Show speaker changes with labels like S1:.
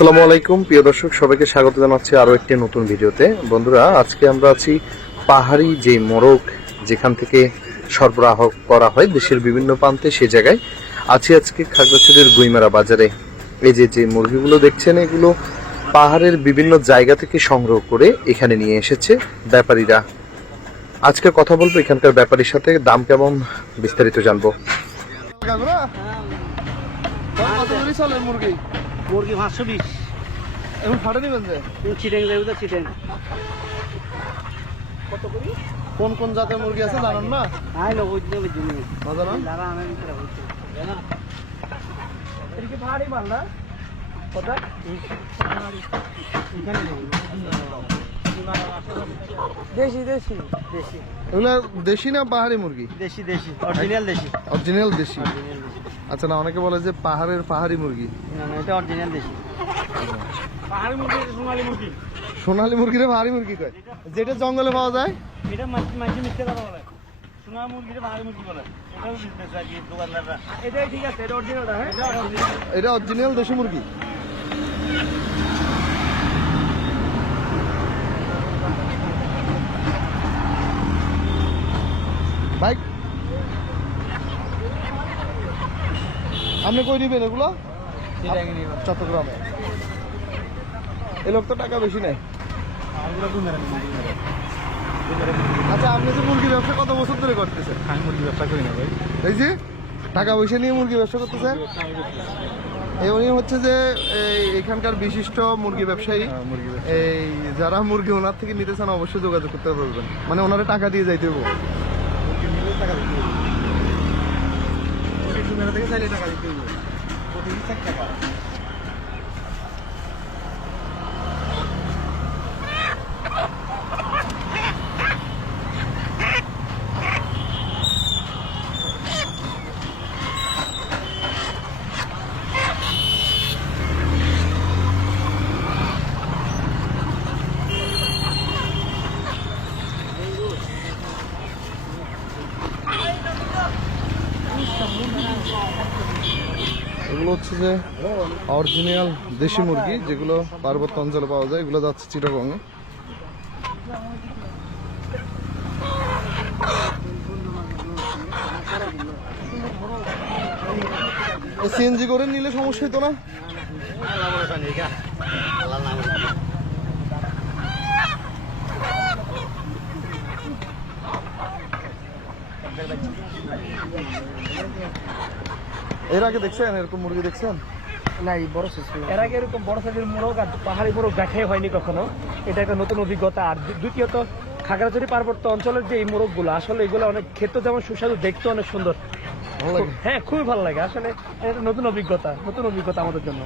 S1: আসসালামু আলাইকুম, প্রিয় দর্শক, সবাইকে স্বাগত জানাচ্ছি আরও একটি নতুন ভিডিওতে। বন্ধুরা, আজকে আমরা আছি পাহাড়ি যে মোরগ যেখান থেকে সরবরাহ করা হয় দেশের বিভিন্ন প্রান্তে সে জায়গায়। আছি আজকে খাগড়াছড়ির গুইমারা বাজারে। এই যে যে মুরগিগুলো দেখছেন, এগুলো পাহাড়ের বিভিন্ন জায়গা থেকে সংগ্রহ করে এখানে নিয়ে এসেছে ব্যাপারীরা। আজকে কথা বলব এখানকার ব্যাপারীর সাথে, দাম কেমন বিস্তারিত জানব। মুরগি
S2: পাঁচশো বিশ।
S1: এখন ফাটে নিবেন যে?
S2: চিটেং যাবে তো চিটেং
S1: কোন কোন জাতের মুরগি আছে? জানান না?
S2: আই লোক ওই দিকে জমি
S1: জানান?
S2: যারা আনে ভিতরে জানা। এদিকে ভারী মাল না কথা দেশি দেশি। দেশি।
S1: এগুলা দেশি না পাহাড়ি মুরগি?
S2: দেশি দেশি। অরিজিনাল দেশি।
S1: অরিজিনাল দেশি? আচ্ছা না অনেকে বলে যে পাহাড়ের পাহাড়ি মুরগি।
S2: না না এটা অরিজিনাল দেশি। পাহাড়ি মুরগি সোনালি মুরগি।
S1: সোনালী মুরগিরে পাহাড়ি মুরগি কয়? যেটা জঙ্গলে পাওয়া যায়?
S2: এটা মাছি মাছি মিথ্যে কথা বলে। সোনা মুরগিটা পাহাড়ি মুরগি বলে। এটাও বিজনেস আর কি দোকানদাররা। এটাই ঠিক আছে এটা অরিজিনালটা হ্যাঁ? অরিজিনাল
S1: এটা অরিজিনাল দেশি মুরগি? ভাই। আপনি কই নিবেন এগুলো? চট্টগ্রামে। এই লোক তো টাকা বেশি নেয়। আচ্ছা আপনি যে মুরগি ব্যবসা কত বছর ধরে করতেছেন?
S3: আমি মুরগি ব্যবসা করি না ভাই।
S1: এই যে টাকা পয়সা নিয়ে মুরগি ব্যবসা করতেছেন? এই উনি হচ্ছে যে এই এখানকার বিশিষ্ট মুরগি ব্যবসায়ী।
S3: হ্যাঁ, মুরগি ব্যবসা
S1: এই যারা মুরগি ওনার থেকে নিতে চান অবশ্যই যোগাযোগ করতে পারবেন। মানে ওনারা টাকা দিয়ে যাইতে হবে
S3: থেকে চাইলে টাকা দিতে হবে। প্রতিদিন ষাট টাকা
S1: এগুলো হচ্ছে যে অরিজিনাল দেশি মুরগি, যেগুলো পার্বত্য অঞ্চলে পাওয়া যায়, এগুলো যাচ্ছে চিটাগংয়ে। সিএনজি করে নিলে সমস্যা হতো না? এর আগে দেখছেন? এরকম মুরগি দেখছেন?
S2: নাই বড় এর আগে এরকম বড় সাইজের মোরগ আর পাহাড়ি মোরগ দেখাই হয়নি কখনো। এটা একটা নতুন অভিজ্ঞতা। আর দ্বিতীয়ত খাগড়াছড়ি পার্বত্য অঞ্চলের যে এই মোরগগুলো আসলে এগুলো অনেক খেতে যেমন সুস্বাদু দেখতে অনেক সুন্দর।
S1: ভালো লাগে?
S2: হ্যাঁ খুবই ভালো লাগে। আসলে এটা একটা নতুন অভিজ্ঞতা নতুন অভিজ্ঞতা আমাদের জন্য।